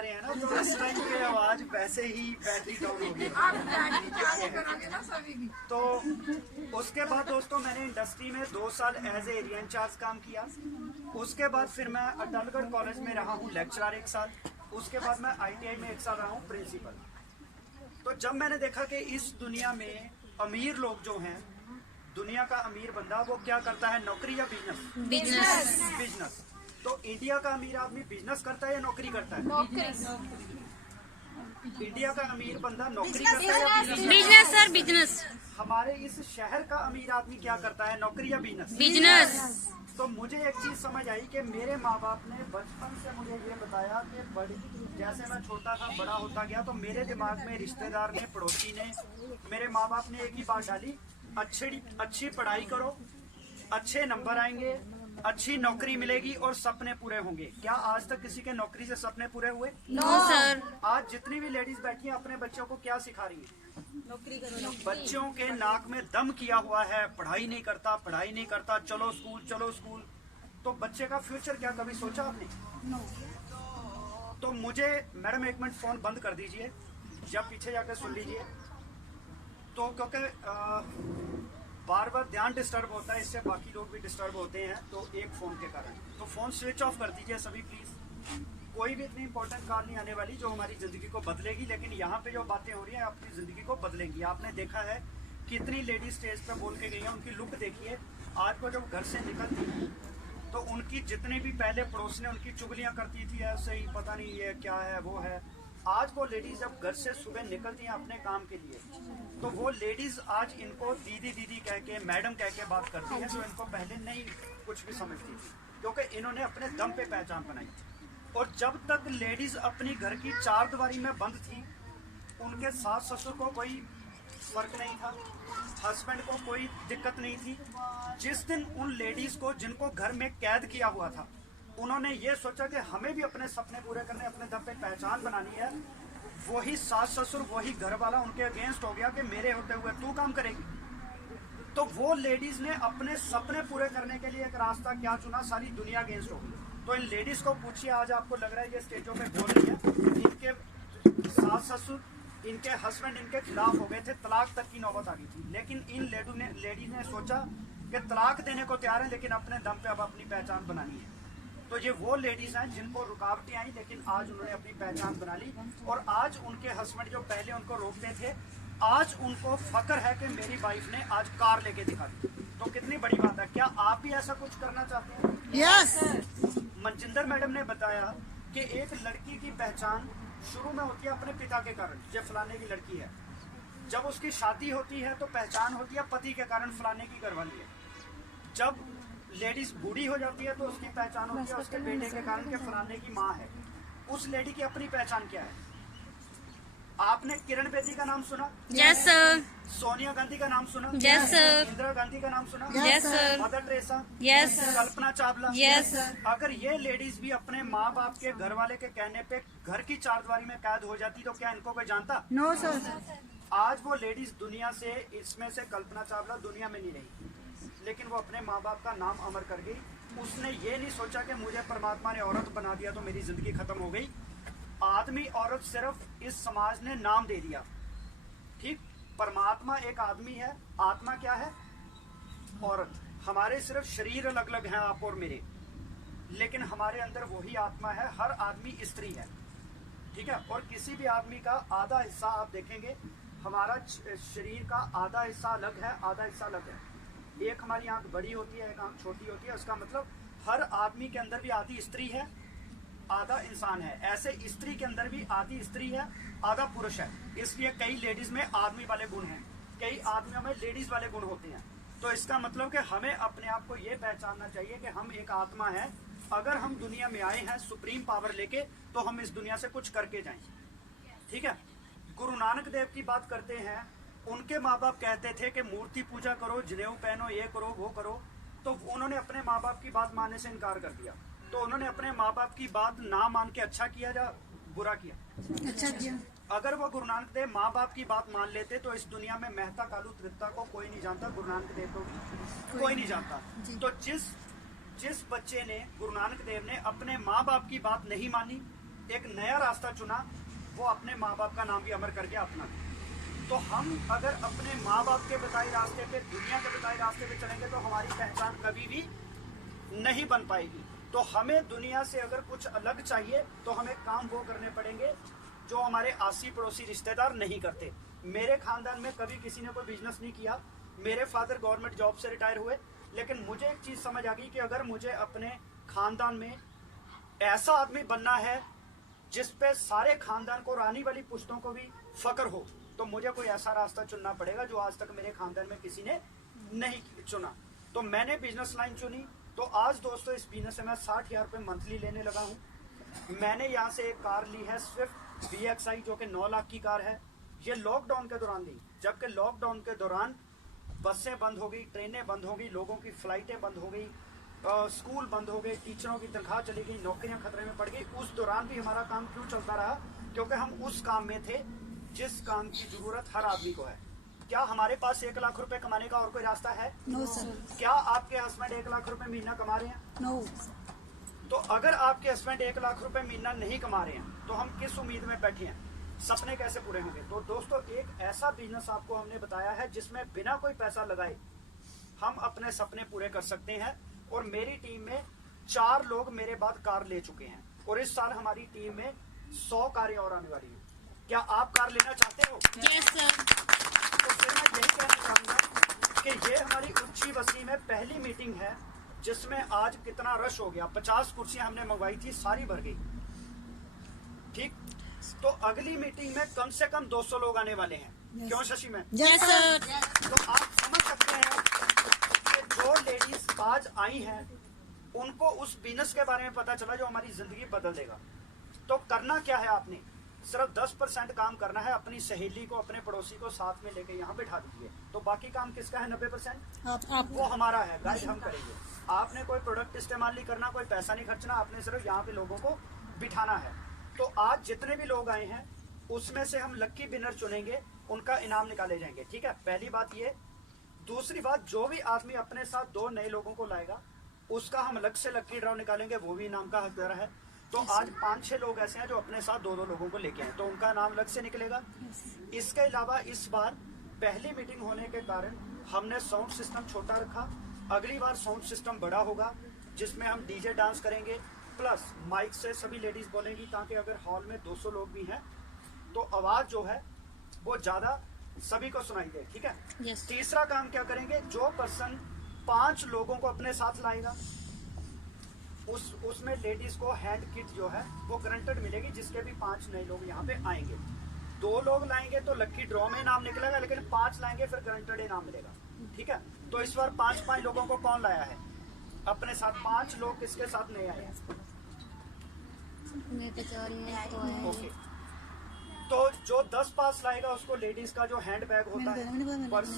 रहे हैं ना, तो इस टाइम पे आवाज वैसे ही बैटरी डाउन हो गई। तो उसके बाद दोस्तों मैंने इंडस्ट्री में 2 साल एज ए एरिया इंचार्ज काम किया। उसके बाद फिर मैं अटलगढ़ कॉलेज में रहा हूँ लेक्चरर 1 साल। उसके बाद मैं ITI में 1 साल रहा हूँ प्रिंसिपल। तो जब मैंने देखा कि इस दुनिया में अमीर लोग जो हैं, दुनिया का अमीर बंदा वो क्या करता है, नौकरी या बिजनेस? बिजनेस। तो इंडिया का अमीर आदमी बिजनेस करता है या नौकरी करता है? इंडिया का अमीर बंदा नौकरी करता है या बिजनेस? Sir business. हमारे इस शहर का अमीर आदमी क्या करता है, नौकरी या बिजनेस? बिजनेस। तो मुझे एक चीज समझ आई कि मेरे माँ बाप ने बचपन से मुझे ये बताया कि जैसे मैं छोटा था बड़ा होता गया तो मेरे दिमाग में रिश्तेदार ने, पड़ोसी ने, मेरे माँ बाप ने एक ही बात डाली, अच्छी पढ़ाई करो, अच्छे नंबर आएंगे, अच्छी नौकरी मिलेगी और सपने पूरे होंगे। क्या आज तक किसी के नौकरी से सपने पूरे हुए? No sir. आज जितनी भी लेडीज बैठी हैं अपने बच्चों को क्या सिखा रही हैं? नौकरी करो। बच्चों के नाक में दम किया हुआ है, पढ़ाई नहीं करता, पढ़ाई नहीं करता, चलो स्कूल चलो स्कूल। तो बच्चे का फ्यूचर क्या कभी सोचा आपने? तो मुझे मैडम 1 मिनट फोन बंद कर दीजिए, जब पीछे जाकर सुन लीजिए। तो क्योंकि बार बार ध्यान डिस्टर्ब होता है, इससे बाकी लोग भी डिस्टर्ब होते हैं, तो एक फोन के कारण। तो फोन स्विच ऑफ कर दीजिए सभी प्लीज। कोई भी इतनी इंपॉर्टेंट कॉल नहीं आने वाली जो हमारी जिंदगी को बदलेगी, लेकिन यहाँ पे जो बातें हो रही हैं आपकी जिंदगी को बदलेंगी। आपने देखा है कितनी लेडीज स्टेज पे बोल के गई हैं, उनकी लुक देखिए। आज को जब घर से निकलती हैं तो उनकी जितने भी पहले पड़ोस ने उनकी चुगलियां करती थी, ऐसे ही पता नहीं ये क्या है वो है। आज वो लेडीज जब घर से सुबह निकलती हैं अपने काम के लिए, तो वो लेडीज आज इनको दीदी दीदी कह के, मैडम कह के बात करती है, जो इनको पहले नहीं कुछ भी समझती थी, क्योंकि इन्होंने अपने दम पे पहचान बनाई थी। और जब तक लेडीज अपनी घर की 4 दीवारी में बंद थी, उनके सास ससुर को कोई फर्क नहीं था, हस्बैंड को कोई दिक्कत नहीं थी। जिस दिन उन लेडीज को जिनको घर में कैद किया हुआ था, उन्होंने ये सोचा कि हमें भी अपने सपने पूरे करने, अपने दम पे पहचान बनानी है, वही सास ससुर, वही घर वाला उनके अगेंस्ट हो गया कि मेरे होते हुए तू काम करेगी। तो वो लेडीज ने अपने सपने पूरे करने के लिए एक रास्ता क्या चुना, सारी दुनिया अगेंस्ट होगी। तो इन लेडीज को पूछिए, आज आपको लग रहा है ये स्टेजों पे बोल रही है, इनके सास ससुर, इनके हस्बैंड इनके खिलाफ हो गए थे, तलाक तक की नौबत आ गई थी, लेकिन इन लेडीज ने सोचा कि तलाक देने को तैयार है, लेकिन अपने दम पे अब अपनी पहचान बनानी है। तो ये वो लेडीज हैं जिनको रुकावटें आई, लेकिन आज उन्होंने अपनी पहचान बना ली। और आज उनके हस्बैंड जो पहले उनको रोकते थे, आज उनको फक्र है कि मेरी वाइफ ने आज कार लेके दिखा दी। तो कितनी बड़ी बात है। क्या आप भी ऐसा कुछ करना चाहते हैं? यस। मनजिंदर मैडम ने बताया कि एक लड़की की पहचान शुरू में होती है अपने पिता के कारण, ये फलाने की लड़की है। जब उसकी शादी होती है तो पहचान होती है पति के कारण, फलाने की घरवाली है। जब लेडीज बूढ़ी हो जाती है तो उसकी पहचान होती है उसके बेटे के कारण के फलाने की माँ है। उस लेडी की अपनी पहचान क्या है? आपने किरण बेदी का नाम सुना? Yes sir. सोनिया गांधी का नाम सुना? Yes sir. इंदिरा गांधी का नाम सुना? Yes sir. Mother Teresa? Yes sir. Kalpana Chawla? Yes sir. अगर ये लेडीज भी अपने माँ बाप के घर वाले के कहने पे घर की 4 दीवारी में कैद हो जाती तो क्या इनको कोई जानता? No sir. आज वो लेडीज दुनिया से, इसमें से कल्पना चावला दुनिया में नहीं रही, लेकिन वो अपने माँ बाप का नाम अमर कर गई। उसने ये नहीं सोचा कि मुझे परमात्मा ने औरत बना दिया तो मेरी जिंदगी खत्म हो गई। आदमी औरत सिर्फ इस समाज ने नाम दे दिया, ठीक? परमात्मा एक आदमी है, आत्मा क्या है? औरत। हमारे सिर्फ शरीर अलग अलग हैं, आप और मेरे, लेकिन हमारे अंदर वही आत्मा है। हर आदमी स्त्री है, ठीक है? और किसी भी आदमी का आधा हिस्सा आप देखेंगे, हमारा शरीर का आधा हिस्सा अलग है, आधा हिस्सा अलग है। एक हमारी आंख बड़ी होती है, एक आंख छोटी होती है। उसका मतलब हर आदमी के अंदर भी आधी स्त्री है, आधा इंसान है। ऐसे स्त्री के अंदर भी आधी स्त्री है, आधा पुरुष है। इसलिए कई लेडीज में आदमी वाले गुण हैं, कई आदमियों में लेडीज वाले गुण होते हैं। तो इसका मतलब कि हमें अपने आप को ये पहचानना चाहिए कि हम एक आत्मा है। अगर हम दुनिया में आए हैं सुप्रीम पावर लेके, तो हम इस दुनिया से कुछ करके जाएंगे, ठीक है? गुरु नानक देव की बात करते हैं, उनके माँ बाप कहते थे कि मूर्ति पूजा करो, जनेऊ पहनो, ये करो वो करो। तो उन्होंने अपने माँ बाप की बात मानने से इनकार कर दिया। तो उन्होंने अपने माँ बाप की बात ना मान के अच्छा किया या बुरा किया? अच्छा किया। अगर वो गुरु नानक देव माँ बाप की बात मान लेते तो इस दुनिया में मेहता कालू तृप्ता को कोई नहीं जानता, गुरु नानक देव को भी कोई नहीं जानता। तो जिस बच्चे ने, गुरु नानक देव ने अपने माँ बाप की बात नहीं मानी, एक नया रास्ता चुना, वो अपने माँ बाप का नाम भी अमर करके अपना। तो हम अगर अपने माँ बाप के बताए रास्ते पे, दुनिया के बताए रास्ते पे चलेंगे तो हमारी पहचान कभी भी नहीं बन पाएगी। तो हमें दुनिया से अगर कुछ अलग चाहिए तो हमें काम वो करने पड़ेंगे जो हमारे आसी पड़ोसी रिश्तेदार नहीं करते। मेरे खानदान में कभी किसी ने कोई बिजनेस नहीं किया। मेरे फादर गवर्नमेंट जॉब से रिटायर हुए, लेकिन मुझे एक चीज समझ आ गई कि अगर मुझे अपने खानदान में ऐसा आदमी बनना है जिस पे सारे खानदान को, रानी वाली पुश्तों को भी फक्र हो, तो मुझे कोई ऐसा रास्ता चुनना पड़ेगा जो आज तक मेरे खानदान में किसी ने नहीं चुना। तो मैंने बिजनेस लाइन चुनी। तो आज दोस्तों इस बिजनेस से मैं 60,000 रुपये मंथली लेने लगा हूँ। मैंने यहाँ से एक कार ली है स्विफ्ट VXI, जो कि 9 लाख की कार है। ये लॉकडाउन के दौरान ली, जबकि लॉकडाउन के दौरान बसें बंद हो गई, ट्रेनें बंद हो गई, लोगों की फ्लाइटें बंद हो गई, स्कूल बंद हो गए, टीचरों की तनख्वाह चली गई, नौकरियां खतरे में पड़ गई। उस दौरान भी हमारा काम क्यों चलता रहा? क्योंकि हम उस काम में थे जिस काम की जरूरत हर आदमी को है। क्या हमारे पास 1 लाख रुपए कमाने का और कोई रास्ता है? No sir. क्या आपके हस्बैंड 1 लाख रुपए महीना कमा रहे हैं? नो। तो अगर आपके हस्बैंड 1 लाख रुपए महीना नहीं कमा रहे हैं तो हम किस उम्मीद में बैठे हैं? सपने कैसे पूरे होंगे? तो दोस्तों एक ऐसा बिजनेस आपको हमने बताया है जिसमें बिना कोई पैसा लगाए हम अपने सपने पूरे कर सकते हैं। और मेरी टीम में 4 लोग मेरे बाद कार ले चुके हैं और इस साल हमारी टीम में 100 कारें और आने वाली हैं। क्या आप कार लेना चाहते हो? Yes sir. तो फिर मैं यही कहना चाहूंगा कि ये हमारी ऊंची बस्ती में पहली मीटिंग है जिसमें आज कितना रश हो गया। 50 कुर्सियां हमने मंगवाई थी, सारी भर गई। ठीक, तो अगली मीटिंग में कम से कम 200 लोग आने वाले हैं। क्यों शशि मैम? Yes sir. तो आप समझ सकते हैं कि जो लेडीज आज आई हैं उनको उस बिजनेस के बारे में पता चला जो हमारी जिंदगी बदल देगा। तो करना क्या है? आपने सिर्फ 10% काम करना है। अपनी सहेली को, अपने पड़ोसी को साथ में लेके यहाँ बैठा दीजिए। तो बाकी काम किसका है? 90% आप वो हमारा है, गाइड हम करेंगे। आपने कोई प्रोडक्ट इस्तेमाल नहीं करना, कोई पैसा नहीं खर्चना, आपने सिर्फ यहाँ पे लोगों को बिठाना है। तो आज जितने भी लोग आए हैं उसमें से हम लक्की विनर चुनेंगे, उनका इनाम निकाले जाएंगे। ठीक है, पहली बात ये। दूसरी बात, जो भी आदमी अपने साथ 2 नए लोगों को लाएगा उसका हम अलग से लक्की ड्रॉ निकालेंगे, वो भी इनाम का हकदार है। तो आज 5-6 लोग ऐसे हैं जो अपने साथ 2-2 लोगों को लेके आए, तो उनका नाम अलग से निकलेगा। इसके अलावा इस बार पहली मीटिंग होने के कारण हमने साउंड सिस्टम छोटा रखा। अगली बार साउंड सिस्टम बड़ा होगा जिसमें हम डीजे डांस करेंगे, प्लस माइक से सभी लेडीज बोलेंगी, ताकि अगर हॉल में 200 लोग भी हैं तो आवाज जो है वो ज्यादा सभी को सुनाई दे। ठीक है। यस। तीसरा काम क्या करेंगे? जो पर्सन 5 लोगों को अपने साथ लाएगा उसमें लेडीज को हैंड किट जो है वो गारंटेड मिलेगी, जिसके भी 5 नए लोग यहाँ पे आएंगे। 2 लोग लाएंगे तो लक्की ड्रॉ में इनाम निकलेगा, लेकिन 5 लाएंगे फिर गारंटेड इनाम मिलेगा। ठीक है। तो इस बार 5-5 लोगों को कौन लाया है अपने साथ? 5 लोग किसके साथ नए आए हैं? ओके। तो जो 10 पास लाएगा उसको लेडीज का जो हैंड बैग होता है, पर्स,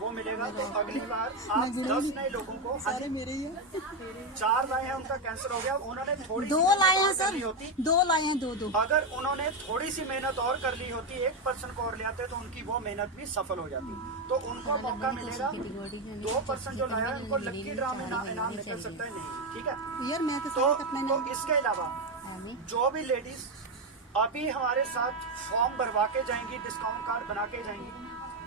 वो मिलेगा। तो अगली बार आप 10 नए लोगों को, सारे मेरे ही हैं। 4 लाए हैं उनका कैंसिल हो गया। उन्होंने थोड़ी 2 लाए हैं सर, ली होती, 2 लाए हैं, 2-2। अगर उन्होंने थोड़ी सी मेहनत और कर ली होती, 1 पर्सन को और ले आते तो उनकी वो मेहनत भी सफल हो जाती। तो उनको मौका मिलेगा। 2% जो लाया है उनको लक्की ड्रा में इनाम निकल सकता है। नहीं, ठीक है। यार मैं तो तो अपना नाम। इसके अलावा जो भी लेडीज अभी हमारे साथ फॉर्म भरवा के जाएंगी, डिस्काउंट कार्ड बना के जाएंगी।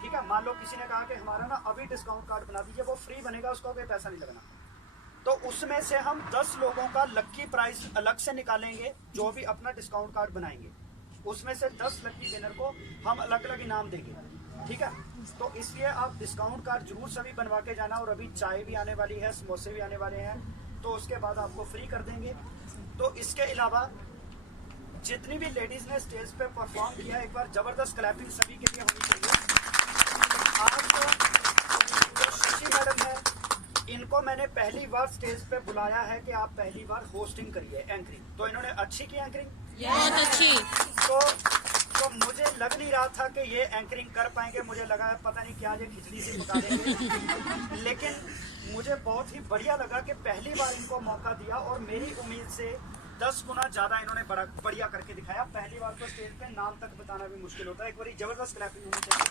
ठीक है। मान लो किसी ने कहा कि हमारा ना अभी डिस्काउंट कार्ड बना दीजिए, वो फ्री बनेगा, उसका कोई पैसा नहीं लगना। तो उसमें से हम 10 लोगों का लक्की प्राइस अलग से निकालेंगे जो भी अपना डिस्काउंट कार्ड बनाएंगे। उसमें से 10 लक्की विनर को हम अलग अलग इनाम देंगे। ठीक है। तो इसलिए आप डिस्काउंट कार्ड जरूर सभी बनवा के जाना। और अभी चाय भी आने वाली है, समोसे भी आने वाले हैं, तो उसके बाद आपको फ्री कर देंगे। तो इसके अलावा जितनी भी लेडीज ने स्टेज पे परफॉर्म किया, एक बार जबरदस्त क्लैपिंग सभी के लिए होनी चाहिए। आज जो शशि मैडम है, इनको मैंने पहली बार स्टेज पे बुलाया है कि आप पहली बार होस्टिंग करिए, एंकरिंग। तो इन्होंने अच्छी की एंकरिंग, बहुत अच्छी। तो मुझे लग नहीं रहा था कि ये एंकरिंग कर पाएंगे। मुझे लगा है पता नहीं क्या ये खिचड़ी सी पका देंगे। लेकिन मुझे बहुत ही बढ़िया लगा कि पहली बार इनको मौका दिया और मेरी उम्मीद से 10 गुना ज्यादा इन्होंने बढ़िया करके दिखाया। पहली बार तो स्टेज पे नाम तक बताना भी मुश्किल होता है। एक बार जबरदस्त क्लैपिंग होनी चाहिए।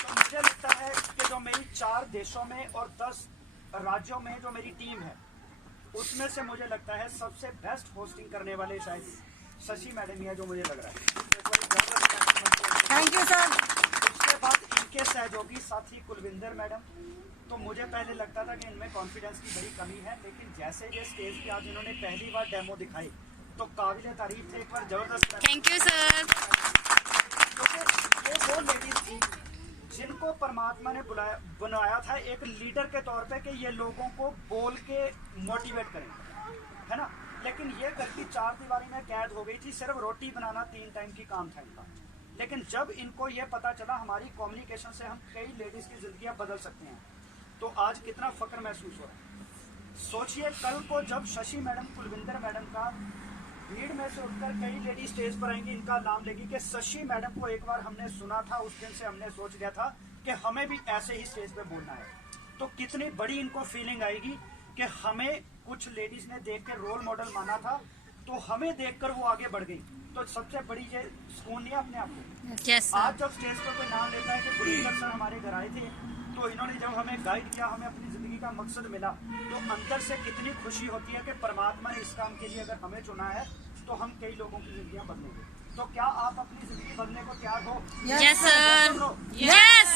तो मुझे लगता है कि जो मेरी 4 देशों में और 10 राज्यों में जो मेरी टीम है, उसमें से मुझे लगता है सबसे बेस्ट होस्टिंग करने वाले शायद शशि मैडम ही है, जो मुझे लग रहा है। Thank you sir. उसके बाद इनके सहयोगी साथी कुलविंदर मैडम, तो मुझे पहले लगता था कि इनमें कॉन्फिडेंस की बड़ी कमी है, लेकिन जैसे ये स्टेज पे आज इन्होंने पहली बार डेमो दिखाई तो काबिल तारीफ थे। एक बार जबरदस्त थैंक यू सर। क्योंकि ये वो लेडीज थी जिनको परमात्मा ने बनाया था एक लीडर के तौर पे कि ये लोगों को बोल के मोटिवेट करें, है ना। लेकिन ये गलती चार दीवारी में कैद हो गई थी। सिर्फ रोटी बनाना 3 टाइम की काम था इनका। लेकिन जब इनको ये पता चला हमारी कम्युनिकेशन से हम कई लेडीज की जिंदगियां बदल सकते हैं, तो आज कितना फक्र महसूस हो रहा है। सोचिए कल को जब शशि मैडम, कुलविंदर मैडम का भीड़ में से उठकर कई लेडी स्टेज पर आएंगी, इनका नाम लेगी कि शशि मैडम को एक बार हमने सुना था, उस दिन से हमने सोच लिया था कि हमें भी ऐसे ही स्टेज पे बोलना है। तो कितनी बड़ी इनको फीलिंग आएगी कि हमें कुछ लेडीज ने देख के रोल मॉडल माना था, तो हमें देखकर वो आगे बढ़ गई। तो सबसे बड़ी ये सुकून नहीं है अपने आप को। यस आज सर। जब स्टेज पर कोई नाम लेता है कि गुरविंदर सर हमारे घर आए थे, तो इन्होंने जब हमें गाइड किया, हमें अपनी जिंदगी का मकसद मिला, तो अंदर से कितनी खुशी होती है कि परमात्मा ने इस काम के लिए अगर हमें चुना है तो हम कई लोगों की जिंदगियां बदलेंगे। तो क्या आप अपनी जिंदगी बदलने को तैयार हो? Yes sir. यस।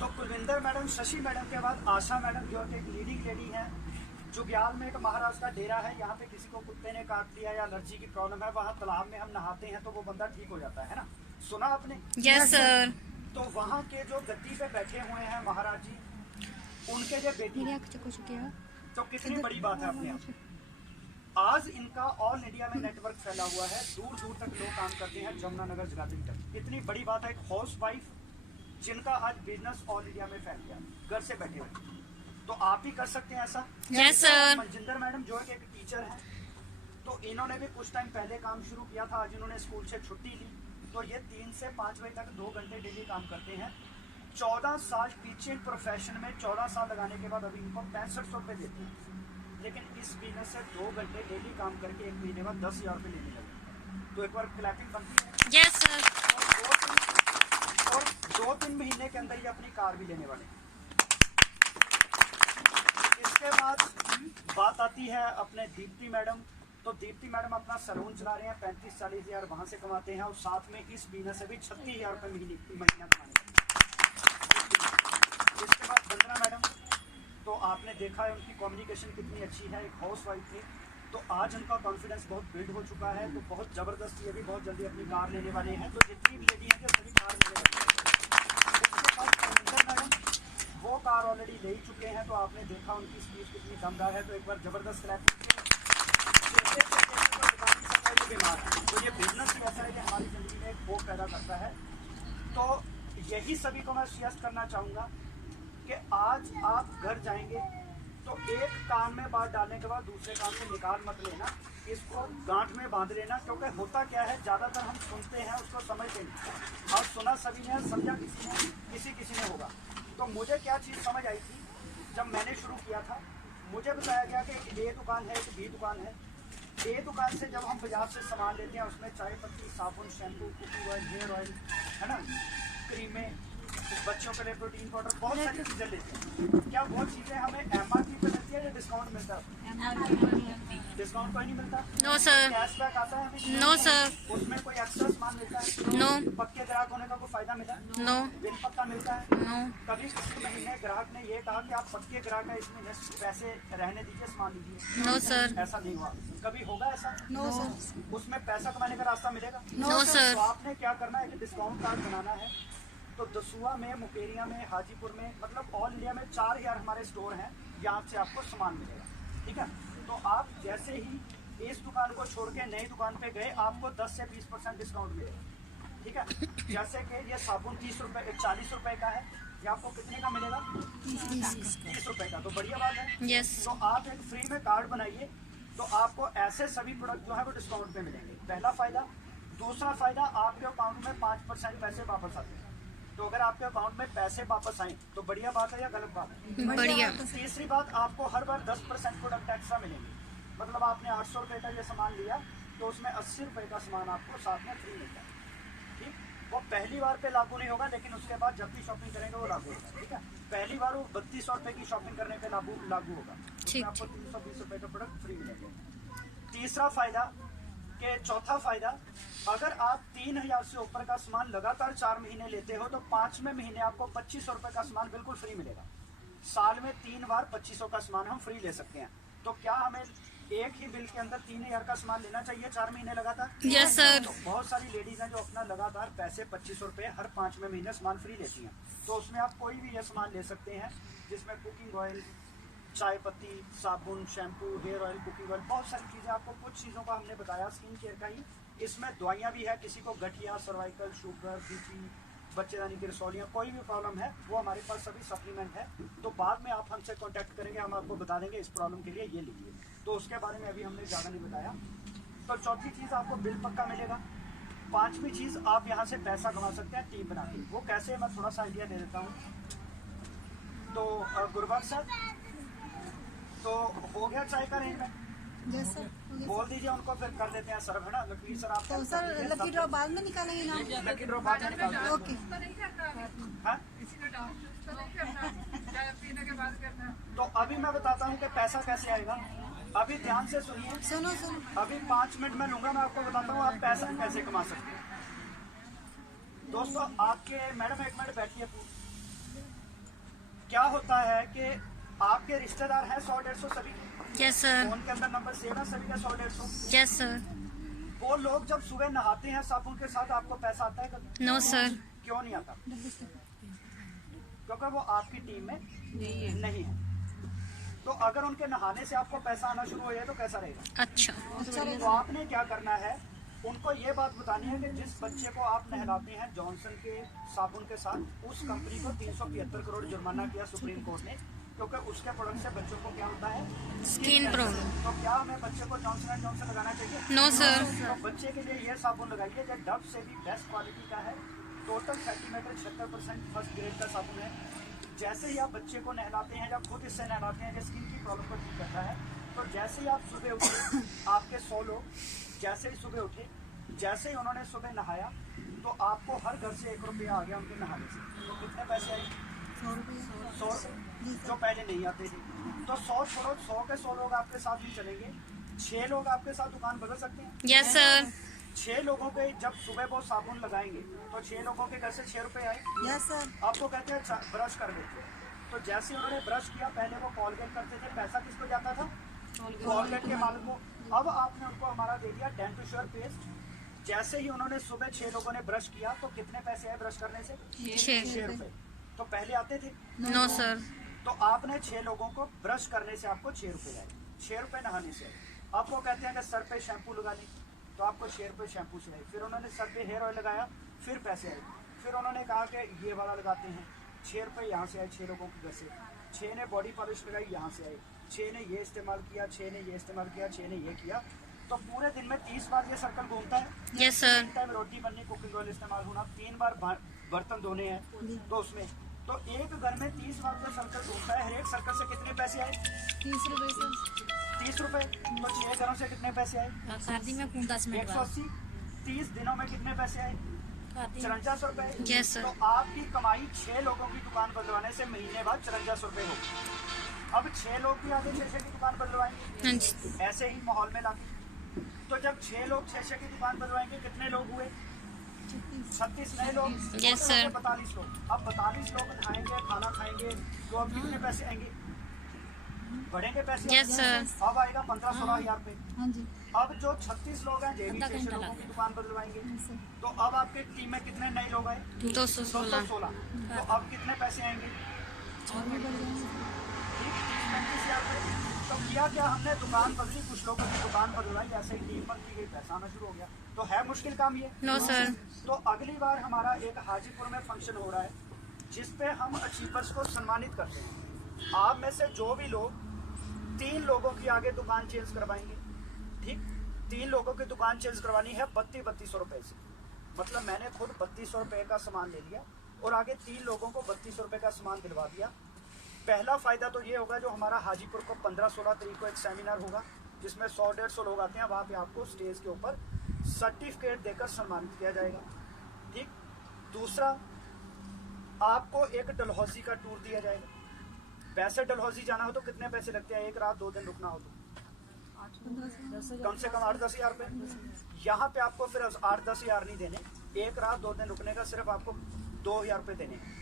तो कुलविंदर मैडम, शशि मैडम के बाद आशा मैडम जो एक लीडिंग लेडी है। जुग्याल में एक महाराज का डेरा है, यहाँ पे किसी को कुत्ते ने काट लिया या एलर्जी की प्रॉब्लम है, वहाँ तालाब में हम नहाते हैं तो वो बंदा ठीक हो जाता है ना, सुना आपने? Yes sir. तो वहाँ के जो गद्दी पे बैठे हुए हैं महाराज जी, उनके जो बेटी है, तो कितनी बड़ी बात है अपने आप। आज इनका ऑल इंडिया में नेटवर्क फैला हुआ है, दूर दूर तक लोग काम करते हैं, जमुनानगर जगाधरी तक। कितनी बड़ी बात है, एक हाउस वाइफ जिनका आज बिजनेस ऑल इंडिया में फैल गया, घर से बैठे हुए। तो आप भी कर सकते हैं ऐसा। Yes sir. मनजिंदर मैडम जो एक टीचर है, तो इन्होंने भी कुछ टाइम पहले काम शुरू किया था। आज इन्होंने स्कूल से छुट्टी ली, तो ये 3 से 5 बजे तक 2 घंटे डेली काम करते हैं। 14 साल टीचिंग प्रोफेशन में 14 साल लगाने के बाद अभी इनको 6500 रुपये देते हैं। लेकिन इस बिजनेस से 2 घंटे डेली काम करके 1 महीने बाद 10,000 रुपये लेने लगे। तो एक बार क्लैपिंग बनती है। Yes sir. और 2-3 महीने के अंदर ये अपनी कार भी लेने वाले हैं। इसके बाद बात आती है अपने दीप्ति मैडम। तो दीप्ति मैडम अपना सैलून चला रहे हैं, 35-40 हज़ार वहाँ से कमाते हैं, और साथ में इस बिजनेस से भी 36,000 रुपये महीना कमाने। इसके बाद वंदना मैडम, तो आपने देखा है उनकी कम्युनिकेशन कितनी अच्छी है, एक हाउस वाइफ थी, तो आज उनका कॉन्फिडेंस बहुत बिल्ड हो चुका है। तो बहुत ज़बरदस्त, ये भी बहुत जल्दी अपनी कार लेने वाले हैं। तो जितनी भी लेडी हैं सभी कार लेने वाले हैं। उसके बाद वंदना मैडम वो कार ऑलरेडी ले ही चुके हैं, तो आपने देखा उनकी स्पीच कितनी दमदार है। तो एक बार ज़बरदस्त क्लैप। बीमार है, तो ये बिजनेस ही ऐसा है कि हमारी ज़िंदगी में एक होप पैदा करता है। तो यही सभी को मैं सजेस्ट करना चाहूँगा कि आज आप घर जाएंगे तो एक कान में बात डालने के बाद दूसरे कान में निकाल मत लेना, इसको गांठ में बांध लेना। क्योंकि होता क्या है, ज़्यादातर हम सुनते हैं, उसको समझते नहीं। और सुना सभी ने, समझा किसी ने होगा। तो मुझे क्या चीज़ समझ आई थी जब मैंने शुरू किया था, मुझे बताया गया कि एक ए दुकान है, एक बी दुकान है। ए दुकान से जब हम बाजार से सामान लेते हैं, उसमें चाय पत्ती, साबुन, shampoo, cooking oil, hair oil, है ना, क्रीमें, बच्चों के लिए प्रोटीन पाउडर, बहुत सारी चीज़ें लेते हैं। क्या वो चीज़ें हमें MRP पे मिलती है या डिस्काउंट मिलता है? डिस्काउंट कोई नहीं मिलता। No sir. कैशबैक आता है हमें? No sir. उसमें कोई एक्स्ट्रा सामान मिलता है? नो। पक्के ग्राहक होने का कोई फायदा मिला? नो। बिल पक्का मिलता है? नो। कभी किसी महीने ग्राहक ने ये कहा कि आप पक्के ग्राहक है, इसमें पैसे रहने दीजिए, सामान लीजिए? No sir. ऐसा नहीं हुआ। कभी होगा ऐसा? No sir. उसमें पैसा कमाने का रास्ता मिलेगा? No sir. तो आपने क्या करना है कि डिस्काउंट कार्ड बनाना है। तो दसुआ में, मुकेरिया में, हाजीपुर में, मतलब ऑल इंडिया में 4000 हमारे स्टोर हैं, यहाँ से आपको सामान मिलेगा। ठीक है, तो आप जैसे ही इस दुकान को छोड़ के नई दुकान पे गए, आपको 10 से 20% डिस्काउंट मिलेगा। ठीक है, जैसे कि ये साबुन 30 रुपये, 40 रुपये का है, ये आपको कितने का मिलेगा? 30 रुपये का। तो बढ़िया बात है। यस। तो आप एक फ्री में कार्ड बनाइए, तो आपको ऐसे सभी प्रोडक्ट जो है वो डिस्काउंट पे मिलेंगे। पहला फायदा। दूसरा फायदा, आपके अकाउंट में 5% पैसे वापस आते हैं। तो अगर आपके अकाउंट में पैसे वापस आए तो बढ़िया बात है या गलत बात है? बढ़िया। तीसरी बात, आपको हर बार 10% प्रोडक्ट एक्स्ट्रा मिलेंगे। मतलब आपने 800 रुपये का ये सामान लिया, तो उसमें 80 रुपये का सामान आपको साथ में फ्री मिलता है। ठीक, वो पहली बार पे लागू नहीं होगा, लेकिन उसके बाद जब भी शॉपिंग करेंगे वो लागू होगा। ठीक है, पहली बार वो 3200 रुपए की शॉपिंग करने पे लागू होगा। उसमें आपको 320 रुपए का प्रोडक्ट फ्री मिलेगा। तीसरा फायदा के चौथा फायदा, अगर आप 3000 से ऊपर का सामान लगातार 4 महीने लेते हो तो 5वें महीने आपको 2500 रुपए का सामान बिल्कुल फ्री मिलेगा। साल में 3 बार 2500 का सामान हम फ्री ले सकते हैं। तो क्या हमें एक ही बिल के अंदर 3000 का सामान लेना चाहिए 4 महीने लगातार? Yes sir. तो बहुत सारी लेडीज हैं जो अपना लगातार पैसे 2500 रुपए हर 5वें महीने सामान फ्री लेती हैं। तो उसमें आप कोई भी ये सामान ले सकते हैं, जिसमें कुकिंग ऑयल, चाय पत्ती, साबुन, shampoo, hair oil, cooking oil, बहुत सारी चीज़ें। आपको कुछ चीज़ों का हमने बताया स्किन केयर का ही। इसमें दवाइयाँ भी है, किसी को गठिया, सर्वाइकल, शुगर, बीपी, बच्चेदानी की रसौलियाँ, कोई भी प्रॉब्लम है वो हमारे पास सभी सप्लीमेंट है। तो बाद में आप हमसे कांटेक्ट करेंगे, हम आपको बता देंगे इस प्रॉब्लम के लिए ये लीजिए। तो उसके बारे में अभी हमने ज़्यादा नहीं बताया। तो चौथी चीज़, आपको बिल पक्का मिलेगा। पांचवी चीज़, आप यहाँ से पैसा कमा सकते हैं टीम बना के। वो कैसे, मैं थोड़ा सा आइडिया दे देता हूँ। तो गुरबख्श सर, तो हो गया चाय का अरेंजमेंट? यस सर, हो गया। बोल दीजिए उनको, फिर कर देते हैं सर्व, है ना? लकीर सर आप तो सर लकी ड्रॉ बाद में निकालेंगे ना? लकी ड्रॉ बाद में निकाल देंगे। ओके। हाँ? तो अभी मैं बताता हूँ कि पैसा कैसे आएगा। अभी ध्यान से सुनिए, सुनो सुनो। अभी 5 मिनट में लूंगा, मैं आपको बताता हूँ आप पैसा कैसे कमा सकते हैं। दोस्तों आपके, मैडम एक मिनट बैठिए। क्या होता है कि आपके रिश्तेदार हैं 100-150 सभी, यस सर। फोन के अंदर नंबर सेव है सभी का 100-150। Yes sir. वो लोग जब सुबह नहाते हैं साबुन के साथ, आपको पैसा आता है कभी? No sir. क्यों नहीं आता? क्योंकि वो आपकी टीम में नहीं है। तो अगर उनके नहाने से आपको पैसा आना शुरू हो जाए तो कैसा रहेगा? अच्छा। तो आपने क्या करना है, उनको ये बात बतानी है कि जिस बच्चे को आप नहलाते हैं जॉनसन के साबुन के साथ, उस कंपनी को 375 करोड़ जुर्माना किया सुप्रीम कोर्ट ने, क्योंकि उसके प्रोडक्ट से बच्चों को क्या होता है? Skin problem. तो क्या हमें बच्चे को जॉनसन एंड जॉनसन लगाना चाहिए? No sir. तो बच्चे के लिए ये साबुन लगाइए जो डव से भी बेस्ट क्वालिटी का है। Total fatty matter 76% first grade का साबुन है। जैसे ही आप बच्चे को नहलाते हैं, जब खुद इससे नहलाते हैं, जो स्किन की प्रॉब्लम को ठीक करता है, तो जैसे ही आप सुबह उठे, आपके 100 लोग जैसे ही सुबह उठे, जैसे ही उन्होंने सुबह नहाया, तो आपको हर घर से 1 रुपया आ गया उनके नहाने से। तो कितने पैसे आए? 100 रुपये। 100 रुपये, जो पहले नहीं आते थे। तो 100 छोड़ो, 100 के 100 लोग आपके साथ भी चलेंगे। 6 लोग आपके साथ दुकान बदल सकते हैं। Yes sir. 6 लोगों के जब सुबह वो साबुन लगाएंगे तो 6 लोगों के घर से 6 रुपए आए। Yes sir. आपको कहते हैं ब्रश कर देते, तो जैसे उन्होंने ब्रश किया, पहले वो कॉलगेट करते थे, पैसा किसको जाता था? कॉलगेट के मालिक को। अब आपने उनको हमारा दे दिया डेंटोश्योर पेस्ट। जैसे ही उन्होंने सुबह 6 लोगों ने ब्रश किया तो कितने पैसे आए ब्रश करने से? 6 रुपए। तो पहले आते थे? No sir. तो आपने 6 लोगों को ब्रश करने से आपको 6 रुपए आए, 6 रुपए नहाने से। आपको कहते हैं कि सर पे शैम्पू लगा लें, तो आपको 6 रुपए शैम्पू से आए। फिर उन्होंने सर पे हेयर ऑयल लगाया, फिर पैसे आए। फिर उन्होंने कहा कि ये वाला लगाते हैं, 6 रुपए यहाँ से आए 6 लोगों के घर से। 6 ने बॉडी पॉलिश लगाई, यहाँ से आए। 6 ने ये इस्तेमाल किया, 6 ने ये इस्तेमाल किया, 6 ने ये किया। तो पूरे दिन में 30 बार ये सर्कल घूमता है। Yes sir. 3 टाइम रोटी बननी, कुकिंग ऑयल इस्तेमाल होना, 3 बार बर्तन धोने हैं तो उसमें। तो एक घर में 30 बार का सर्कल घूमता है। हर एक सर्कल से कितने पैसे आए? 30 रुपये सर। 30 रुपए। तो 6 घरों से कितने पैसे आए? 180। 30 दिनों में कितने पैसे आए? 54 रुपए। Yes sir. तो आपकी कमाई 6 लोगों की दुकान बदलवाने से महीने बाद 54 रुपए होगी। अब 6 लोग भी आगे 6 की दुकान बदलवाएंगे, हाँ जी। ऐसे ही माहौल में लाके। तो जब 6 लोग 6 की दुकान बदलवाएंगे, कितने लोग हुए? 36 नए लोग। Yes, sir. 42 लोग। अब 42 लोग खाएंगे, खाना खाएंगे, तो अब कितने पैसे आएंगे? बढ़ेंगे पैसे। Yes sir. अब आएगा 15-16 हजार रुपए। हाँ जी। अब जो 36 लोग हैं जे भी 6 लोगों की दुकान बदलवाएंगे, तो अब आपके टीम में कितने नए लोग आए? 216। 216। तो अब कितने पैसे आएंगे? और भी बढ़ जाएंगे। 35,000 रुपए। तो किया क्या हमने? दुकान बदली, कुछ लोगों की दुकान बदलवाई, ऐसे ही टीम बन की गई, पैसा आना शुरू हो गया। तो है मुश्किल काम ये? No sir. तो अगली बार हमारा एक हाजीपुर में फंक्शन हो रहा है जिसपे हम अचीवर्स को सम्मानित करते हैं। आप में से जो भी लोग 3 लोगों की आगे दुकान चेंज करवाएंगे, ठीक, 3 लोगों की दुकान चेंज करवानी है 3200 रुपए से। मतलब मैंने खुद 3200 रुपए का सामान ले लिया और आगे 3 लोगों को 3200 रुपए का सामान दिलवा दिया। पहला फायदा तो ये होगा, जो हमारा हाजीपुर को 15-16 तारीख को एक सेमिनार होगा जिसमें 100-150 लोग आते हैं, वहाँ पे आपको स्टेज के ऊपर सर्टिफिकेट देकर सम्मानित किया जाएगा। ठीक, दूसरा, आपको एक डलहौजी का टूर दिया जाएगा। वैसे डलहौजी जाना हो तो कितने पैसे लगते हैं? एक रात 2 दिन रुकना हो तो कम से कम 8-10 हज़ार रुपये। यहाँ पे आपको फिर 8-10 हज़ार नहीं देने, एक रात 2 दिन रुकने का सिर्फ आपको 2,000 रुपये देने हैं।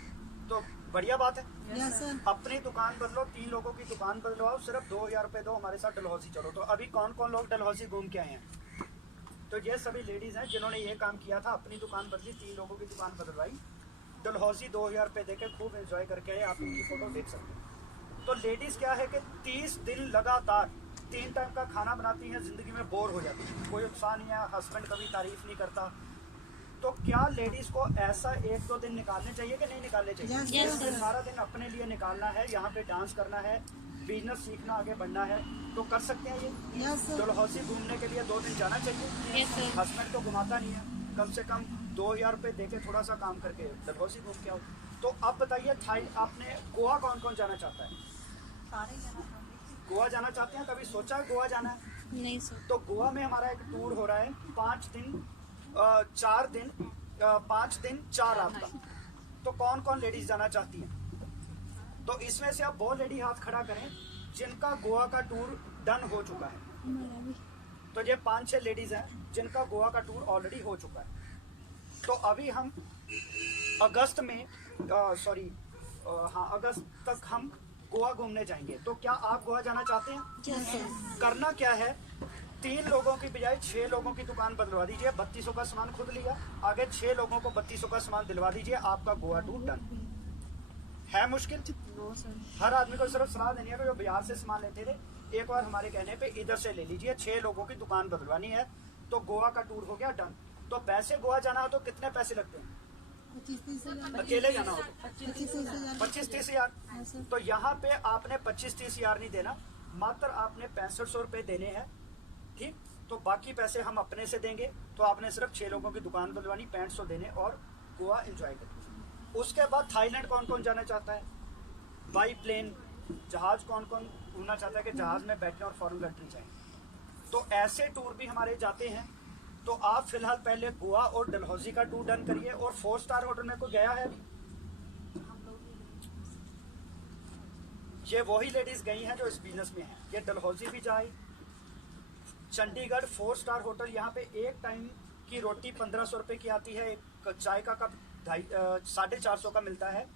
तो बढ़िया बात है। Yes sir. अपनी दुकान बदलो, 3 लोगों की दुकान बदलवाओ, सिर्फ 2,000 रुपये दो, हमारे साथ डलहौजी चलो। तो अभी कौन कौन लोग डलहौजी घूम के आए हैं? तो ये सभी लेडीज हैं जिन्होंने ये काम किया था, अपनी दुकान बदली, 3 लोगों की दुकान बदलवाई, डलहौजी 2,000 रुपये देके खूब एंजॉय करके आए। आप उनकी फोटो देख सकते हैं। तो लेडीज क्या है कि 30 दिन लगातार 3 टाइम का खाना बनाती हैं, जिंदगी में बोर हो जाती है, कोई उत्साह नहीं है, हस्बैंड कभी तारीफ नहीं करता। तो क्या लेडीज को ऐसा 1-2 दिन निकालने चाहिए कि नहीं निकालने चाहिए? Yes, sir. सारा दिन अपने लिए निकालना है, यहाँ पे डांस करना है, बिजनेस सीखना, आगे बढ़ना है, तो कर सकते हैं ये। Yes sir. डलहौजी घूमने के लिए 2 दिन जाना चाहिए। Yes sir. हस्बैंड तो घुमाता नहीं है, कम से कम 2,000 रुपये देके थोड़ा सा काम करके डलहौजी घूम के आओ। तो अब बताइए, आपने गोवा कौन कौन जाना चाहता है? गोवा जाना चाहते हैं? कभी सोचा है गोवा जाना है? नहीं सर। तो गोवा में हमारा एक टूर हो रहा है 5 दिन 4 दिन 5 दिन 4 रात का। तो कौन कौन लेडीज जाना चाहती हैं? तो इसमें से आप वो लेडी हाथ खड़ा करें जिनका गोवा का टूर डन हो चुका है। तो ये 5-6 लेडीज हैं जिनका गोवा का टूर ऑलरेडी हो चुका है। तो अभी हम अगस्त में अगस्त तक हम गोवा घूमने जाएंगे। तो क्या आप गोवा जाना चाहते हैं? Yes sir. करना क्या है, 3 लोगों की बजाय 6 लोगों की दुकान बदलवा दीजिए, 3200 का सामान खुद लिया, आगे 6 लोगों को 3200 का सामान दिलवा दीजिए, आपका गोवा टूर डन। है मुश्किल? No sir. हर आदमी को सिर्फ सलाह देनी है कि जो बाजार से सामान लेते थे, एक बार हमारे कहने पे इधर से ले लीजिए, 6 लोगों की दुकान बदलवानी है, तो गोवा का टूर हो गया डन। तो पैसे गोवा जाना हो तो कितने पैसे लगते हैं? 25-30 हज़ार। अकेले जाना हो तो 25-30 हज़ार। 25-30 हज़ार। Yes sir. तो यहाँ पे आपने 25-30 हज़ार नहीं देना, मात्र आपने 6500 रुपये देने हैं, ठीक। तो बाकी पैसे हम अपने से देंगे। तो आपने सिर्फ 6 लोगों की दुकान बदलवानी, 6500 देने और गोवा एंजॉय करनी। उसके बाद थाईलैंड कौन कौन जाना चाहता है? बाई प्लेन, जहाज कौन कौन घूमना चाहता है कि जहाज में बैठे और फॉरेन कंट्री जाएं? तो ऐसे टूर भी हमारे जाते हैं। तो आप फिलहाल पहले गोवा और डलहौजी का टूर डन करिए। और 4 स्टार होटल में कोई गया है अभी? ये वही लेडीज गई हैं जो इस बिजनेस में हैं। ये डलहौजी भी जाए, चंडीगढ़ 4 स्टार होटल, यहाँ पे एक टाइम की रोटी 1500 रुपये की आती है, एक चाय का कप 450 का मिलता है।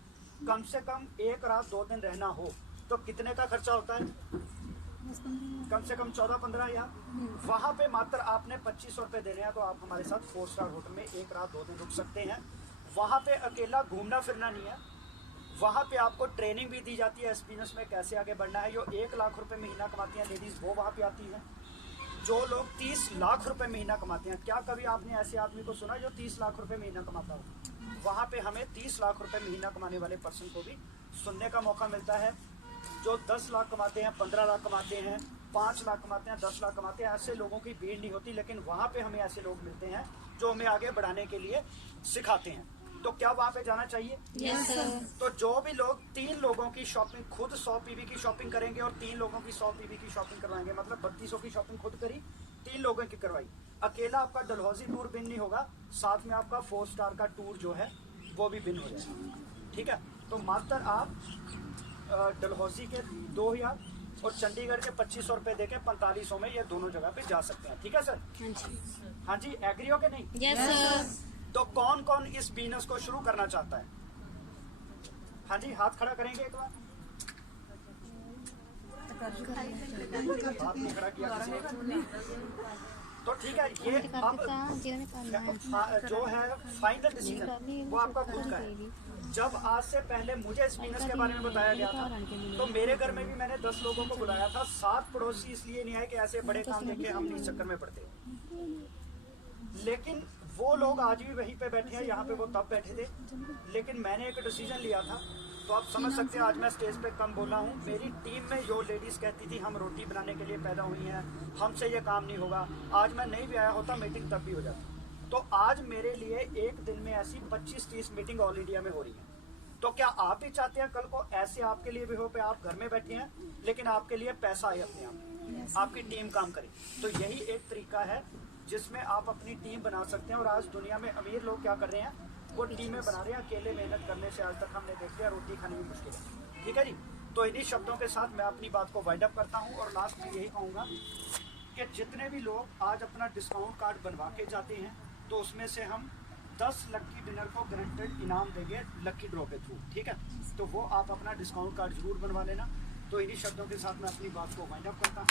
कम से कम 1 रात 2 दिन रहना हो तो कितने का खर्चा होता है? कम से कम 14-15 हज़ार। वहाँ पे मात्र आपने 2500 रुपये देने हैं। तो आप हमारे साथ 4 स्टार होटल में 1 रात 2 दिन रुक सकते हैं। वहाँ पे अकेला घूमना फिरना नहीं है, वहाँ पे आपको ट्रेनिंग भी दी जाती है इस बिजनेस में कैसे आगे बढ़ना है। जो 1 लाख रुपए महीना कमाती हैं लेडीज़, वो वहाँ पे आती हैं। जो लोग 30 लाख रुपए महीना कमाते हैं, क्या कभी आपने ऐसे आदमी को सुना जो 30 लाख रुपए महीना कमाता हो? वहाँ पे हमें 30 लाख रुपए महीना कमाने वाले पर्सन को भी सुनने का मौका मिलता है। जो 10 लाख कमाते हैं, 15 लाख कमाते हैं, 5 लाख कमाते हैं, 10 लाख कमाते हैं, ऐसे लोगों की भीड़ नहीं होती। लेकिन वहाँ पे हमें ऐसे लोग मिलते हैं जो हमें आगे बढ़ाने के लिए सिखाते हैं। तो क्या वहाँ पे जाना चाहिए? Yes sir. तो जो भी लोग 3 लोगों की शॉपिंग खुद 100 पीवी की शॉपिंग करेंगे और 3 लोगों की 100 पीवी की शॉपिंग करवाएंगे, मतलब 3200 की शॉपिंग खुद करी, 3 लोगों की करवाई, अकेला आपका डलहौजी टूर बिन नहीं होगा, साथ में आपका 4 स्टार का टूर जो है वो भी बिन हो जाएगा। ठीक है, तो मात्र आप डलहौजी के 2000 और चंडीगढ़ के 2500 रुपये देके 4500 में ये दोनों जगह पे जा सकते हैं। ठीक है सर? हाँ जी। हाँ जी, एग्री हो के नहीं? Yes sir. तो कौन कौन इस बिजनेस को शुरू करना चाहता है? हाँ जी, हाथ खड़ा करेंगे एक बार। हाथ नहीं खड़ा किया किसी ने। तो ठीक है, ये अब जो है फाइनल डिसीजन वो आपका खुद का है। जब आज से पहले मुझे इस बिजनेस के बारे में बताया गया था तो मेरे घर में भी मैंने 10 लोगों को बुलाया था। 7 पड़ोसी इसलिए नहीं आए कि ऐसे बड़े काम देखे हम इस चक्कर में पड़ते, लेकिन वो लोग आज भी वहीं पे बैठे हैं, यहाँ पे वो तब बैठे थे। लेकिन मैंने एक डिसीजन लिया था, तो आप समझ सकते हैं आज मैं स्टेज पे कम बोला हूँ। मेरी टीम में जो लेडीज कहती थी हम रोटी बनाने के लिए पैदा हुई हैं, हमसे ये काम नहीं होगा, आज मैं नहीं भी आया होता मीटिंग तब भी हो जाती। तो आज मेरे लिए एक दिन में ऐसी 25-30 मीटिंग ऑल इंडिया में हो रही है। तो क्या आप भी चाहते हैं कल को ऐसे आपके लिए भी हो पे आप घर में बैठे हैं लेकिन आपके लिए पैसा आए अपने आप, आपकी टीम काम करे? तो यही एक तरीका है जिसमें आप अपनी टीम बना सकते हैं। और आज दुनिया में अमीर लोग क्या कर रहे हैं, वो टीमें बना रहे हैं। अकेले मेहनत करने से आज तक हमने देख लिया रोटी खानी भी मुश्किल है। ठीक है जी, तो इन्हीं शब्दों के साथ मैं अपनी बात को वाइंड अप करता हूँ और लास्ट में यही कहूँगा कि जितने भी लोग आज अपना डिस्काउंट कार्ड बनवा के जाते हैं तो उसमें से हम 10 लक्की विनर को गारंटेड इनाम देंगे लक्की ड्रॉ के थ्रू। ठीक है, तो वो आप अपना डिस्काउंट कार्ड जरूर बनवा लेना। तो इन्हीं शब्दों के साथ मैं अपनी बात को वाइंड अप करता हूँ।